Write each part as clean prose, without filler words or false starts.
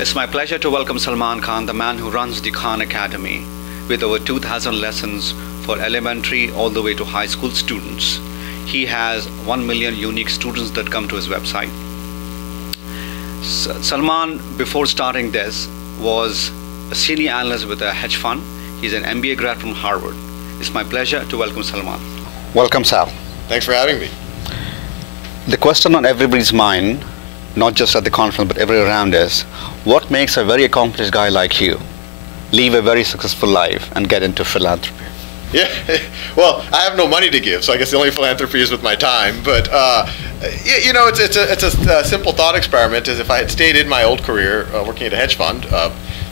It's my pleasure to welcome Salman Khan, the man who runs the Khan Academy, with over 2,000 lessons for elementary all the way to high school students. He has 1 million unique students that come to his website. Salman, before starting this, was a senior analyst with a hedge fund. He's an MBA grad from Harvard. It's my pleasure to welcome Salman. Welcome, Sal. Thanks for having me. The question on everybody's mind, not just at the conference but everywhere around, is what makes a very accomplished guy like you live a very successful life and get into philanthropy? Yeah, well, I have no money to give, so I guess the only philanthropy is with my time. But you know, it's a simple thought experiment. Is if I had stayed in my old career working at a hedge fund,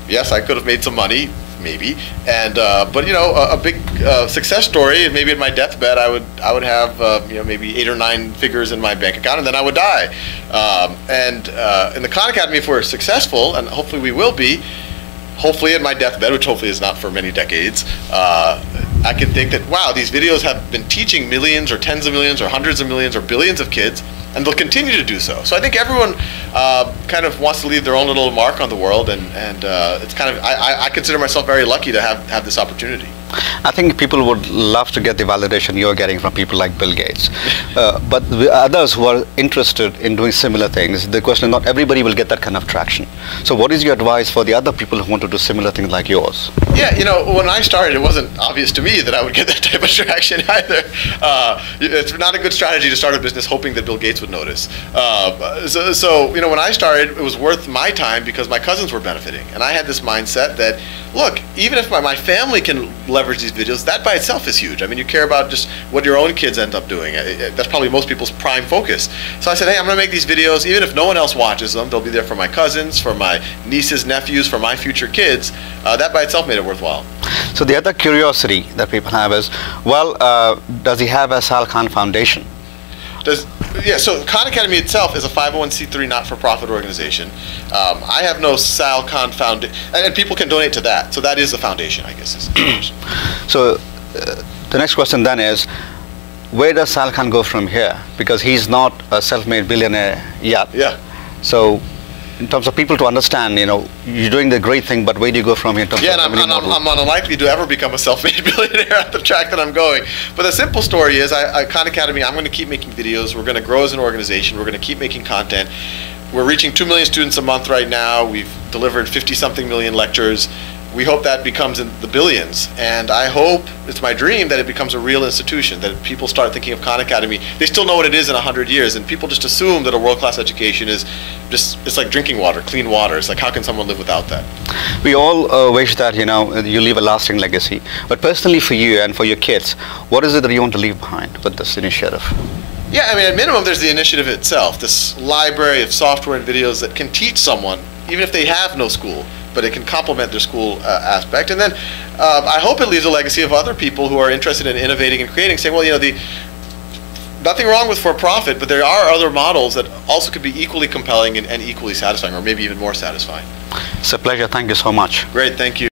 yes, I could have made some money, maybe. And but you know, a big success story, and maybe at my deathbed, I would have you know, maybe 8 or 9 figures in my bank account, and then I would die. And in the Khan Academy, if we're successful, and hopefully we will be, hopefully at my deathbed, which hopefully is not for many decades, I can think that, wow, these videos have been teaching millions or tens of millions or hundreds of millions or billions of kids, and they'll continue to do so. So I think everyone kind of wants to leave their own little mark on the world, and it's kind of, I consider myself very lucky to have this opportunity. I think people would love to get the validation you're getting from people like Bill Gates. But the others who are interested in doing similar things, the question is not everybody will get that kind of traction. So what is your advice for the other people who want to do similar things like yours? Yeah, you know, when I started, it wasn't obvious to me that I would get that type of traction either. It's not a good strategy to start a business hoping that Bill Gates would notice. So, you know, when I started, it was worth my time because my cousins were benefiting. And I had this mindset that, look, even if my family can leverage these videos, that by itself is huge. I mean, you care about just what your own kids end up doing. That's probably most people's prime focus. So I said, hey, I'm going to make these videos, even if no one else watches them, they'll be there for my cousins, for my nieces, nephews, for my future kids. That by itself made it worthwhile. So the other curiosity that people have is, well, does he have a Sal Khan Foundation? Yeah, so Khan Academy itself is a 501c3 not-for-profit organization. I have no Sal Khan Foundation, and people can donate to that. So that is the foundation, I guess. So the next question then is, where does Sal Khan go from here? Because he's not a self-made billionaire yet. Yeah. So in terms of people to understand, you know, you're doing the great thing, but where do you go from here in terms of I'm unlikely to ever become a self-made billionaire at the track that I'm going. But the simple story is, Khan Academy, I'm going to keep making videos. We're going to grow as an organization. We're going to keep making content. We're reaching 2 million students a month right now. We've delivered 50-something million lectures. We hope that becomes in the billions, and I hope, it's my dream, that it becomes a real institution, that people start thinking of Khan Academy. They still know what it is in 100 years, and people just assume that a world-class education is just, it's like drinking water, clean water. It's like, how can someone live without that? We all wish that, you know, you leave a lasting legacy. But personally for you and for your kids, what is it that you want to leave behind with this initiative? Yeah, I mean, at minimum, there's the initiative itself, this library of software and videos that can teach someone, even if they have no school, but it can complement their school aspect. And then I hope it leaves a legacy of other people who are interested in innovating and creating, saying, well, you know, nothing wrong with for-profit, but there are other models that also could be equally compelling and equally satisfying, or maybe even more satisfying. It's a pleasure. Thank you so much. Great. Thank you.